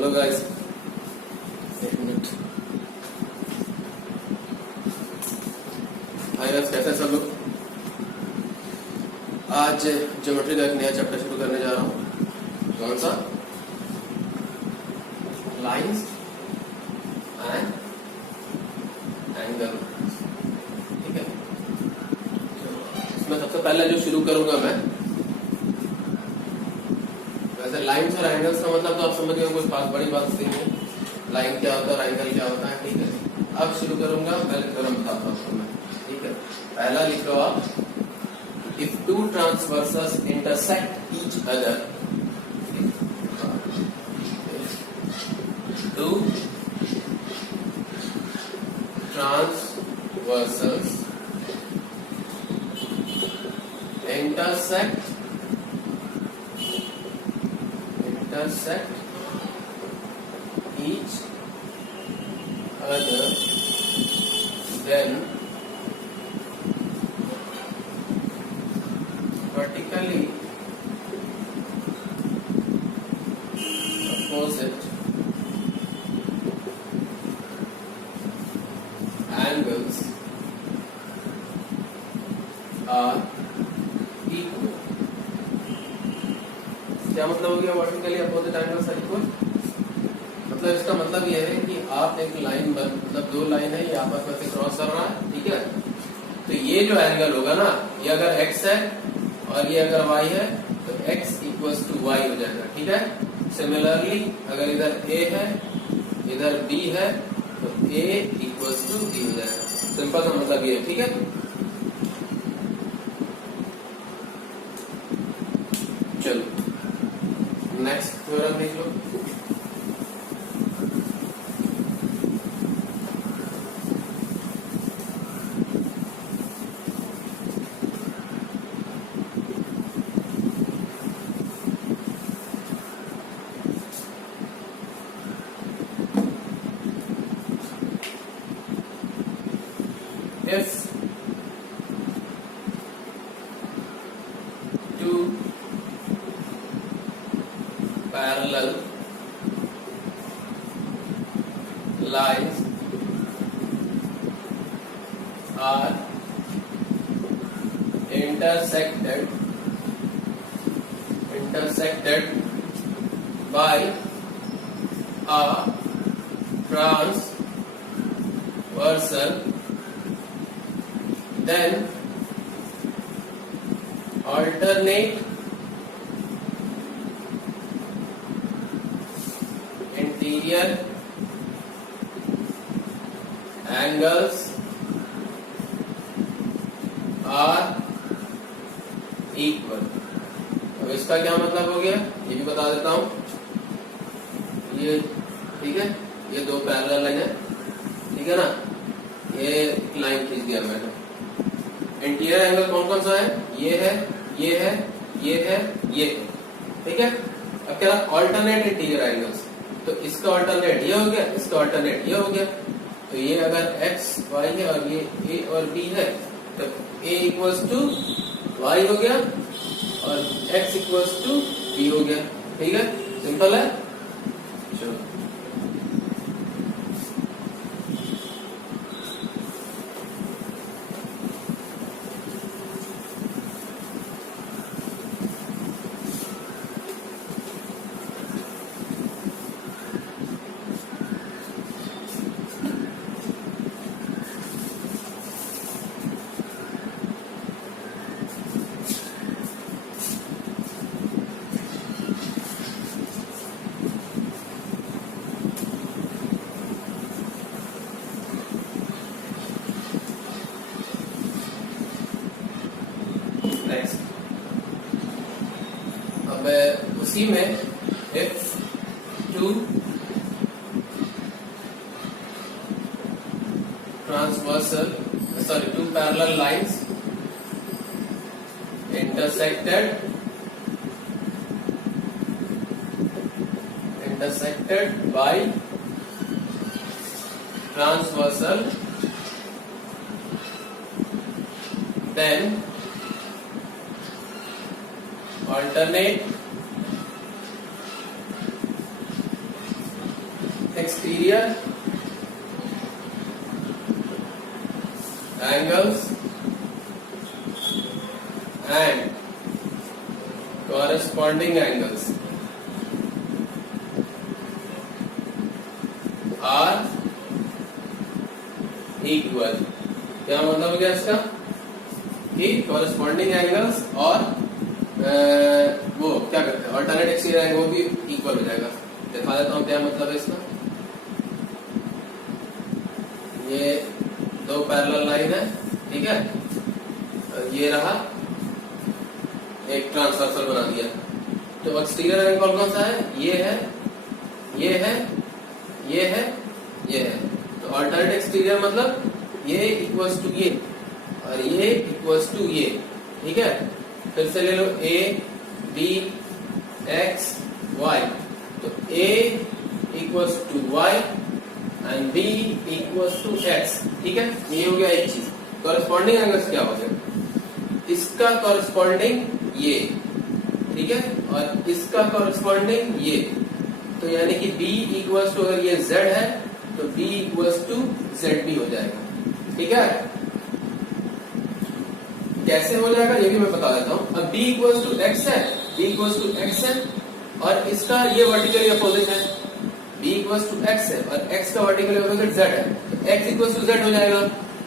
Hello guys, एक minute. Hi guys, कैसे सब लोग? आज ज्योमेट्री का एक नया चैप्टर शुरू करने जा रहा हूँ। कौन सा? Lines and angle. ठीक है, इसमें सबसे पहले जो शुरू करूंगा मैं, वैसे लाइंस और एंगल्स का मतलब तो आप समझ गए, कोई खास बड़ी बात नहीं है। लाइन क्या होता है और एंगल क्या होता है, ठीक है। अब शुरू करूंगा, पहले थ्योरम बताता हूँ आपको मैं, ठीक है। पहला लिख लो आप, if two transversals intersect each other, two transversals intersect each other, then vertically opposite angles are equal। क्या मतलब हो गया vertically opposite angles are equal? मतलब इसका मतलब यह है कि आप एक लाइन, मतलब दो लाइन है, ये आपस में से क्रॉस कर रहा है, ठीक है। तो ये जो एंगल होगा ना, ये अगर x है और ये अगर y है, तो x इक्वल्स टू y हो जाएगा, ठीक है। सिमिलरली अगर इधर a है इधर b है, तो a इक्वल्स टू b हो जाएगा। सिंपल सा मतलब ये है, ठीक है। चलो नेक्स्ट थ्योरम देख लो। If two parallel lines are intersected by a transversal, then alternate interior angles are equal। अब इसका क्या मतलब हो गया, ये भी बता देता हूं। ये ठीक है, ये दो पैरेलल लाइन है, ठीक है ना। ये लाइन खींच दिया मैंने। इंटीरियर एंगल कौन कौन सा है? ये है, ये है, ये है, ये है, ठीक है। अब क्या ऑल्टरनेट इंटीरियर एंगल्स, तो इसका ऑल्टरनेट ये हो गया, इसका ऑल्टरनेट ये हो गया। तो ये अगर x y है और ये a और b है, तो a इक्वल्स टू y हो गया और x इक्वल्स टू b हो गया, ठीक है। सिंपल है। चलो उसी में if two parallel lines intersected by transversal, then alternate exterior angles and corresponding angles are equal। क्या मतलब हो गया इसका कि corresponding angles और वो क्या करते हैं ऑल्टरनेट एक्सटीरियर एंगल वो भी इक्वल हो जाएगा। दिखा देता हूँ क्या मतलब है इसका। ये दो पैरेलल लाइन है, ठीक है, और ये रहा एक ट्रांसवर्सल बना दिया। तो एक्सटीरियर एंगल कौन सा है? ये है, ये है, ये है, ये है। तो अल्टरनेट एक्सटीरियर मतलब ये इक्वल्स टू ये और ये इक्वल्स टू ये, ठीक है। फिर से ले लो ए बी एक्स वाई, तो A equals to Y and B equals to X, ठीक है। ये हो गया एक चीज। कॉरेस्पॉन्डिंग एंगल्स क्या हो गया? इसका कॉरेस्पॉन्डिंग ये, ठीक है, और इसका कॉरेस्पॉन्डिंग ये। तो यानी कि b इक्वल्स टू, अगर ये z है तो b इक्वल्स टू zb हो जाएगा, ठीक है। कैसे हो जाएगा ये भी मैं बता देता हूं। अब b इक्वल्स टू x है, b इक्वल्स टू x है और इसका ये वर्टिकली अपोजिट है। b इक्वल्स टू x है और x का वर्टिकली अपोजिट z है, तो x इक्वल्स टू z हो जाएगा।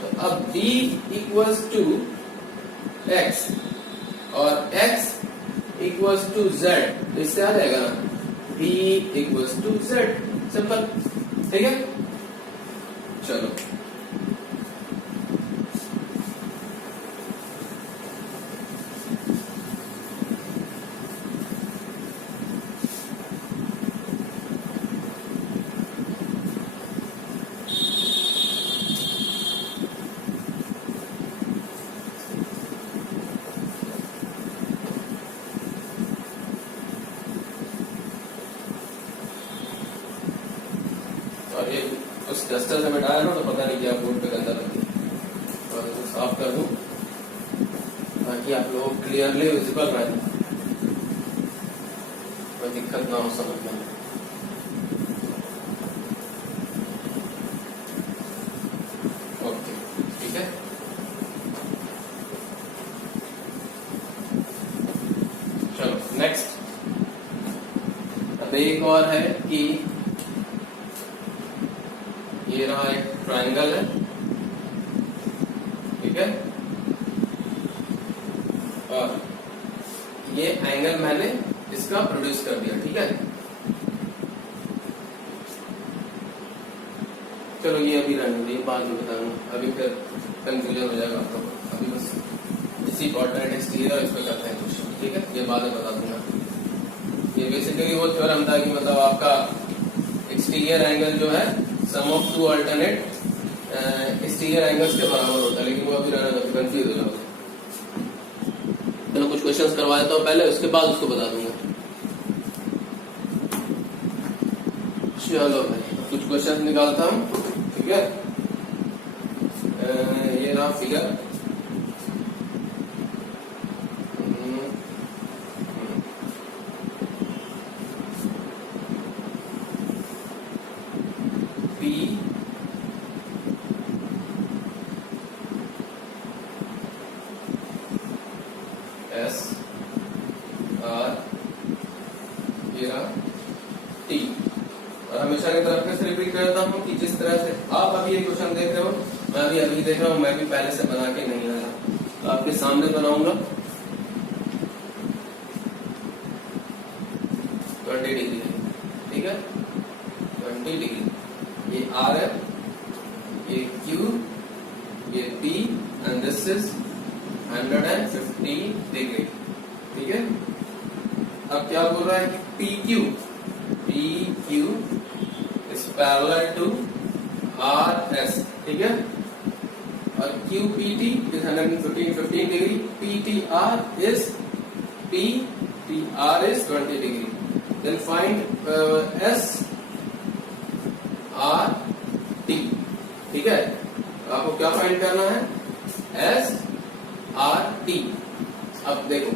तो अब b इक्वल्स टू x और x इक्वल्स टू z, तो इससे आ जाएगा ना b equals to z, simple, ठीक है। चलो उस डस्टर से मिटाया ना तो पता नहीं क्या बोर्ड पे गंदा लग गया, और इसको साफ कर दूं ताकि आप लोगों को क्लियरली विजिबल रहे, कोई दिक्कत ना हो समझने में। ओके, ठीक है। चलो नेक्स्ट। अब एक और है कि ये रहा एक ट्रायंगल है, ठीक है, और ये एंगल मैंने इसका प्रोड्यूस कर दिया, ठीक है। चलो ये अभी रहने दो, ये बाद में बताऊंगा, अभी फिर कंफ्यूजन हो जाएगा आपको। अभी बस इसी ऑल्टरनेट एक्सटीरियर इस पे करते हैं क्वेश्चन, ठीक है, ये बाद में बता दूंगा। ये बेसिकली वो थ्योरम था कि मतलब आपका एक्सटीरियर एंगल जो है sum of two alternate exterior angles के बराबर होता है, लेकिन वो अभी रहना तो कंफ्यूज हो जाओगे। चलो कुछ क्वेश्चंस करवा देता हूँ पहले, उसके बाद उसको बता दूंगा। चलो भाई कुछ क्वेश्चंस निकालता हूँ, ठीक है। ये रहा फिगर, एस आर टी, और हमेशा की तरफ से रिपीट करता हूँ कि जिस तरह से आप अभी ये क्वेश्चन देख रहे हो, मैं भी अभी देख रहा हूँ, मैं भी पहले से बना के नहीं आया, तो आपके सामने बनाऊंगा 20 डिग्री, ठीक है, 20 डिग्री। ये आर है, ये क्यू, ये P and this is 150 degree, ठीक है। अब क्या बोल रहा है कि P Q is parallel to R S, ठीक है, और Q P T is 115 degree, P T R is 20 degree. Then find S R T, ठीक है। आपको क्या फाइंड करना है? S R T. अब देखो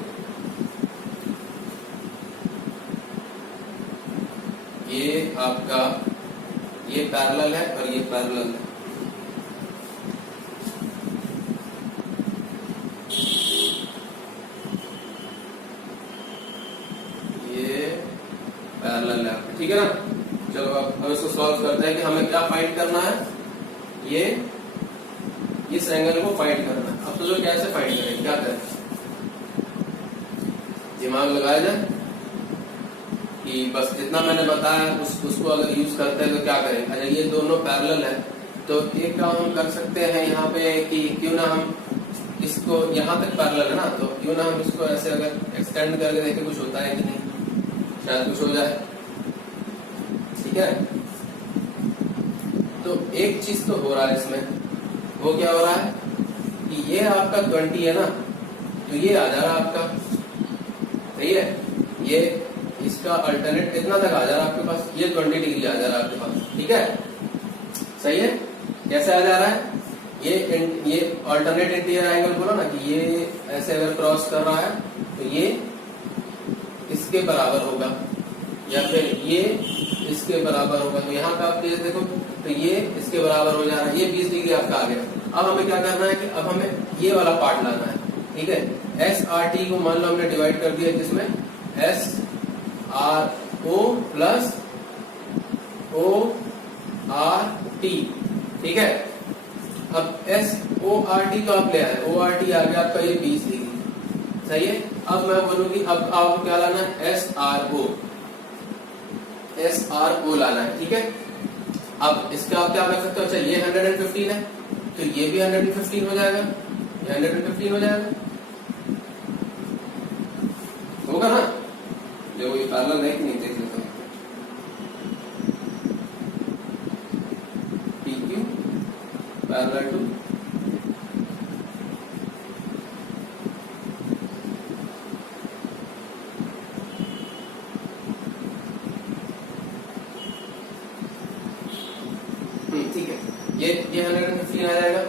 ये आपका ये पैरेलल है और ये पैरेलल है। ये पैरेलल है, ठीक है ना। चलो अब इसको सॉल्व करते हैं कि हमें क्या फाइंड करना है, ये इस एंगल को फाइंड करना है। अब तो जो कैसे फाइंड करें, क्या करें, दिमाग लगाया जाए कि बस जितना मैंने बताया उसको अगर यूज करते हैं तो क्या करें। अगर ये दोनों पैरेलल है तो एक काम हम कर सकते हैं यहाँ पे कि क्यों ना हम इसको, यहाँ तक पैरेलल है ना, तो क्यों ना हम इसको ऐसे अगर एक्सटेंड करके देखें कुछ होता है कि नहीं, शायद कुछ हो जाए, ठीक है। तो एक चीज तो हो रहा है इसमें, वो क्या हो रहा है कि ये आपका 20 है ना, तो ये आ जा रहा है आपका, सही है, ये इसका अल्टरनेट इतना तक आ जा रहा है आपके पास, ये 20 डिग्री आ जा रहा है आपके पास, ठीक है, सही है। कैसे आ जा रहा है, ये अल्टरनेट इंटीरियर एंगल बोला ना कि ये ऐसे अगर क्रॉस कर रहा है तो ये इसके बराबर होगा या फिर ये इसके बराबर होगा। तो यहाँ का आप देखो तो ये इसके बराबर हो जा रहा है, ये 20 डिग्री आपका आ गया। अब हमें क्या करना है कि अब हमें ये वाला पार्ट लाना है, ठीक है। एस आर टी को मान लो हमने डिवाइड कर दिया जिसमें S R O plus O R T, ठीक है। अब एस ओ आर टी तो आप ले आए, ओ आर टी आ गया आपका ये 20 डिग्री, सही है। अब मैं बोलूंगी अब आपको क्या लाना है, एस आर ओ लाना है, ठीक है। अब इसका आप क्या कर सकते हो, अच्छा ये 115 है तो ये भी 115 हो जाएगा, ये 115 हो जाएगा, होगा ना। देखो ये पैरेलल है कि नहीं, देख लेते हैं। पी क्यू पैरेलल टू ठीक है, ये 115 आ जाएगा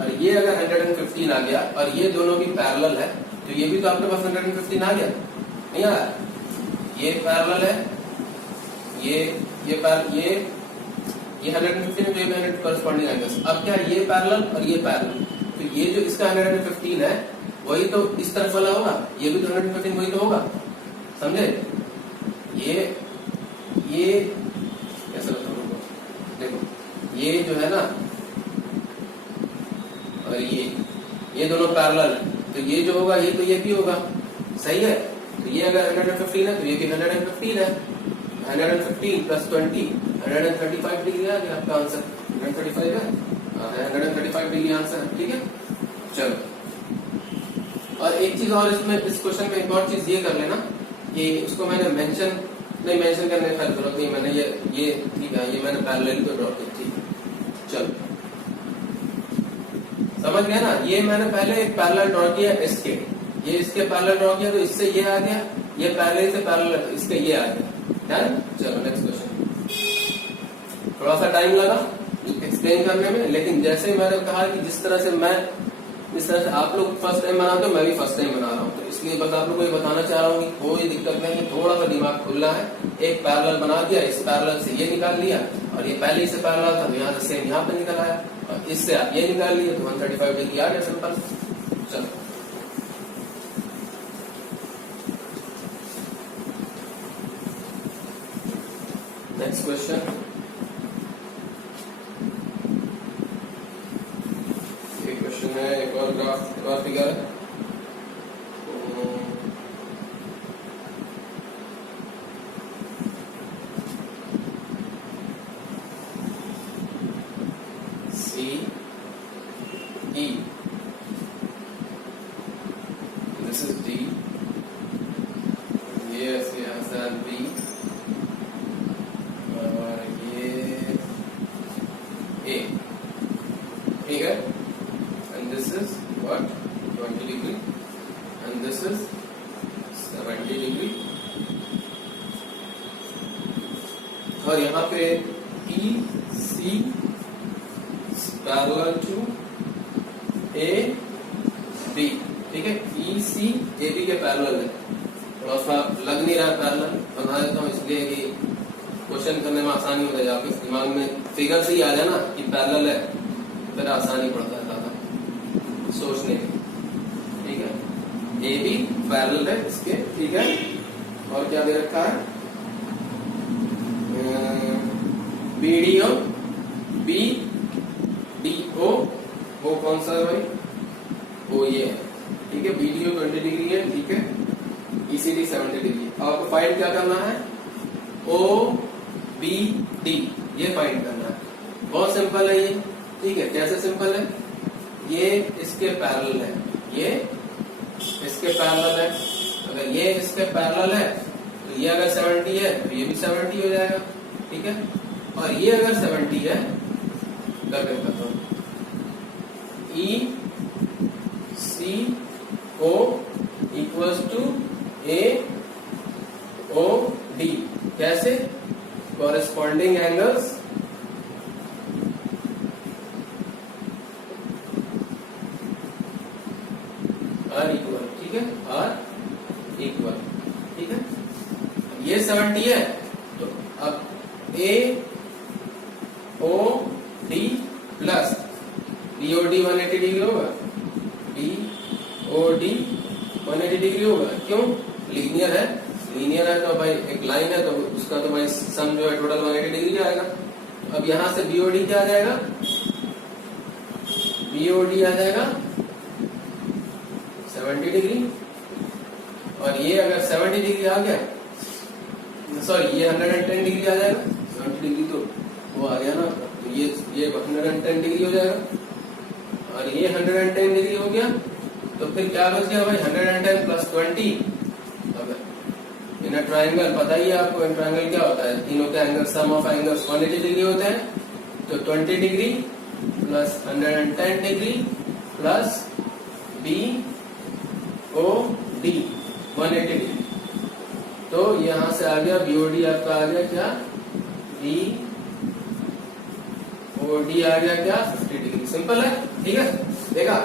और ये अगर 115 आ गया और ये दोनों भी पैरेलल है तो ये भी तो आपके पास 115 आ गया, नहीं आया। ये पैरेलल है, ये 115 तो ये 100 करस्पॉन्डिंग एंगल्स। अब क्या ये पैरेलल और ये पैरेलल, तो ये जो इसका 115 है वही तो इस तरफ वाला होगा, ये भी तो 115 वही तो होगा, समझे। ये कैसे बताऊं, देखो ये जो है ना और ये दोनों पैरेलल है तो ये जो होगा ये तो ये भी होगा, सही है। तो ये अगर 115 है तो ये भी 115 है, 115 प्लस 20 135 डिग्री आ गया आपका आंसर, 135 है, 135 डिग्री आंसर है, ठीक है। चलो और एक चीज और इसमें, इस क्वेश्चन में एक और चीज ये कर लेना कि उसको मैंने मेंशन करने की जरूरत नहीं, मैंने ये ठीक है, ये मैंने पैरेलल को ड्रॉ किया, ठीक है। चलो समझ गया ना, ये मैंने पहले एक पैरेलल ड्रॉ किया इसके, ये इसके पैरेलल ड्रॉ किया तो इससे ये आ गया, ये पैरेलल से पैरेलल है तो इसके ये आ गया, डन। चलो नेक्स्ट क्वेश्चन। थोड़ा सा टाइम लगा एक्सप्लेन करने में, लेकिन जैसे मैंने कहा कि जिस तरह से आप लोग फर्स्ट टाइम बनाते हो मैं भी फर्स्ट टाइम बना रहा हूँ, तो इसलिए बस आप लोग को ये बताना चाह रहा हूँ कि कोई दिक्कत नहीं, थोड़ा सा दिमाग खुलना है। एक पैरेलल बना दिया, इस पैरेलल से ये निकाल लिया और ये पहले ही से पैरेलल था तो यहाँ से सेम यहाँ पे निकल आया और इससे आप ये निकाल लिए तो 135 डिग्री आ गया, सिंपल। चलो नेक्स्ट क्वेश्चन। ये क्वेश्चन है, एक और ग्राफ, एक और फिगर है। C E, this is D, ये यहाँ से बी और ये ए, ठीक है। And this is what 20 degree and this is 70 degree और यहाँ पे E C parallel to A B, ठीक है। ई सी ए बी के पैरेलल है, थोड़ा सा लग नहीं रहा पैरेलल, बना देता हूँ इसलिए कि क्वेश्चन करने में आसानी हो जाए, आपके दिमाग में फिगर से ही आ जाए ना कि पैरेलल है, फिर आसानी पड़ता है ज्यादा सोचने में। ठीक है, ए बी पैरेलल है इसके। ठीक है, और क्या दे रखा है, B D O, B D O, वो कौन सा है भाई, वो ये है। ठीक है, बी डी ओ 20 डिग्री है। ठीक है, ईसीडी 70 डिग्री। आपको फाइंड क्या करना है, ओ बी डी, ये फाइंड करना है। बहुत सिंपल है ये। ठीक है, कैसे सिंपल है, ये इसके पैरेलल है, ये इसके पैरेलल है। अगर ये इसके पैरेलल है तो ये अगर 70 है तो ये भी 70 हो जाएगा। ठीक है, और ये अगर 70 है, करके बताता हूं, E C O equals to A O D. कैसे, कॉरेस्पॉन्डिंग एंगल्स आर इक्वल। ठीक है, आर इक्वल। ठीक है, ये 70 है तो अब A O D plus D O D 180 degree होगा, डी ओ डी 180 डिग्री होगा। क्यों, लीनियर है, लीनियर है तो भाई एक लाइन है तो उसका तो भाई सम जो है टोटल 180 डिग्री आएगा। अब यहां से बीओडी क्या आ जाएगा, बीओडी आ जाएगा 70 डिग्री, और ये अगर 70 डिग्री आ गया, सॉरी ये 110 डिग्री आ जाएगा। 70 डिग्री तो वो आ गया ना, तो ये 110 डिग्री हो जाएगा, और ये 110 डिग्री हो गया। तो फिर क्या बच गया भाई, 110 प्लस 20। इन अ ट्राइंगल पता ही है आपको, इन ट्राइंगल क्या होता है, तीनों के angle sum of angles 180 degree होते हैं। तो 20 degree plus 110 degree plus B O D 180 degree. तो यहां से आ गया बीओडी आपका आ गया क्या, बी ओ डी आ गया क्या, 50 डिग्री। सिंपल है। ठीक है, देखा,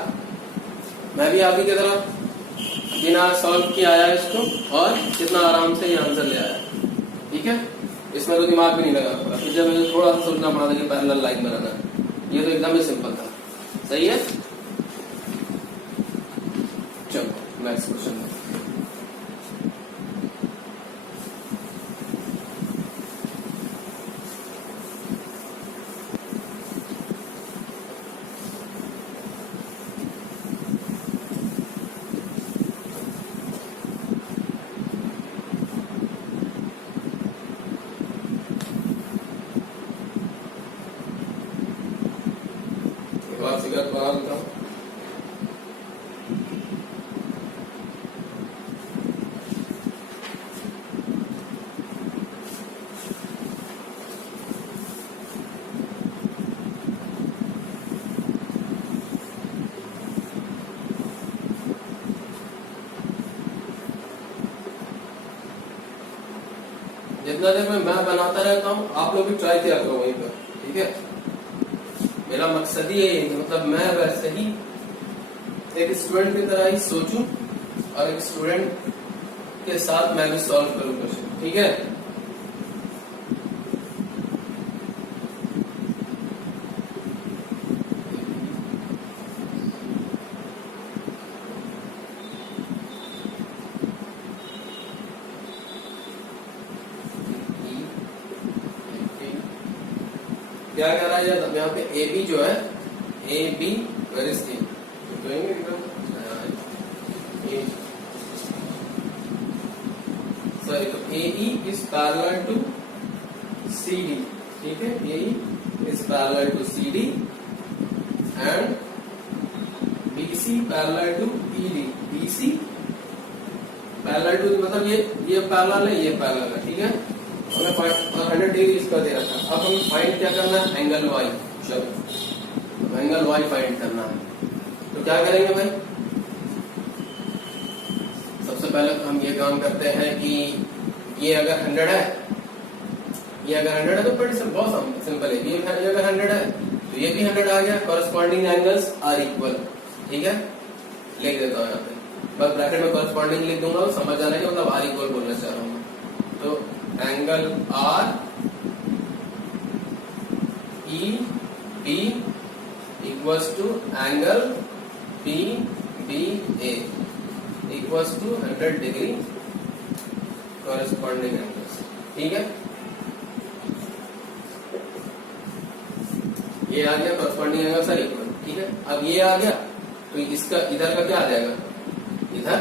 मैं भी आप ही की तरह बिना सॉल्व किया आया इसको, और कितना आराम से ये आंसर ले आया। ठीक है, इसमें तो दिमाग भी नहीं लगा पड़ा, जब मुझे थोड़ा सा सोचना पड़ा था कि पैरेलल लाइन बनाना है। ये तो एकदम ही सिंपल था। सही है, चलो नेक्स्ट क्वेश्चन। सिगरेट बना देता हूँ। जितना देर में मैं बनाता रहता हूँ, आप लोग भी ट्राई किया करो वहीं पर। ठीक है, मेरा मकसद ही यही है, मतलब मैं वैसे ही एक स्टूडेंट की तरह ही सोचूं, और एक स्टूडेंट के साथ मैं भी सॉल्व करूं क्वेश्चन। ठीक है, क्या कह रहा है यहाँ पे, ए बी जो है, A B where is D, sorry, तो A E is parallel to C D. ठीक है, A E is parallel to C D and B C parallel to E D. B C parallel to मतलब ये parallel है, ये parallel है। ठीक है, हमें 100 डिग्री इसका दे रखा है। अब हमें फाइंड क्या करना है, एंगल वाई। चलो एंगल वाई फाइंड करना है, तो क्या करेंगे भाई, सबसे पहले तो हम ये काम करते हैं कि ये अगर 100 है, ये अगर 100 है तो बड़ी बहुत सिंपल है। ये अगर 100 है तो ये भी 100 आ गया, कॉरेस्पॉन्डिंग एंगल्स आर इक्वल। ठीक है, लिख देता हूँ यहाँ पे, बस ब्रैकेट में कॉरेस्पॉन्डिंग लिख दूंगा, समझ जाना है कि मतलब आर इक्वल बोलना चाह रहा हूँ। तो angle R E B equals to angle P B A equals to 100 degree corresponding angles. ठीक है, ये आ गया कॉरेस्पॉन्डिंग एंगल सर इक्वल। ठीक है, अब ये आ गया तो इसका इधर का क्या आ जाएगा, इधर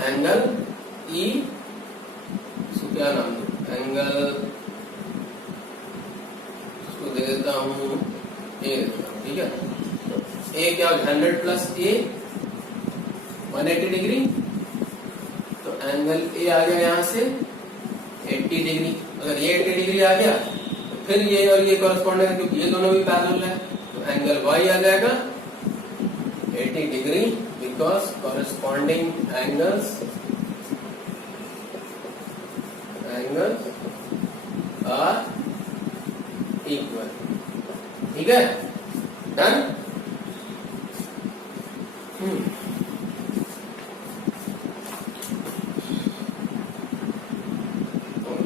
एंगल ई, इसको क्या नाम दूं, एंगल इसको दे देता हूं ए देता हूं। ठीक है, तो ए क्या 100 प्लस ए 180 डिग्री, तो एंगल ए आ गया यहां से 80 डिग्री। अगर ये 80 डिग्री आ गया तो फिर ये और ये कॉरेस्पॉन्ड है क्योंकि ये दोनों भी पैरेलल है, तो एंगल वाई आ जाएगा 80 degree because corresponding angles are equal. ठीक है, डन।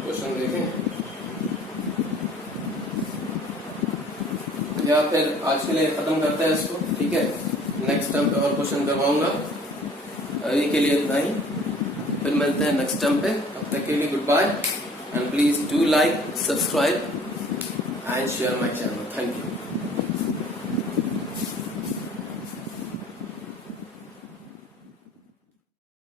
क्वेश्चन देखें या फिर आज के लिए खत्म करते हैं इसको। ठीक है, नेक्स्ट टर्म पे और क्वेश्चन करवाऊंगा, अभी के लिए इतना ही, फिर मिलते हैं नेक्स्ट टर्म पे। अब तक के लिए good bye and please do like, subscribe and share my channel. Thank you.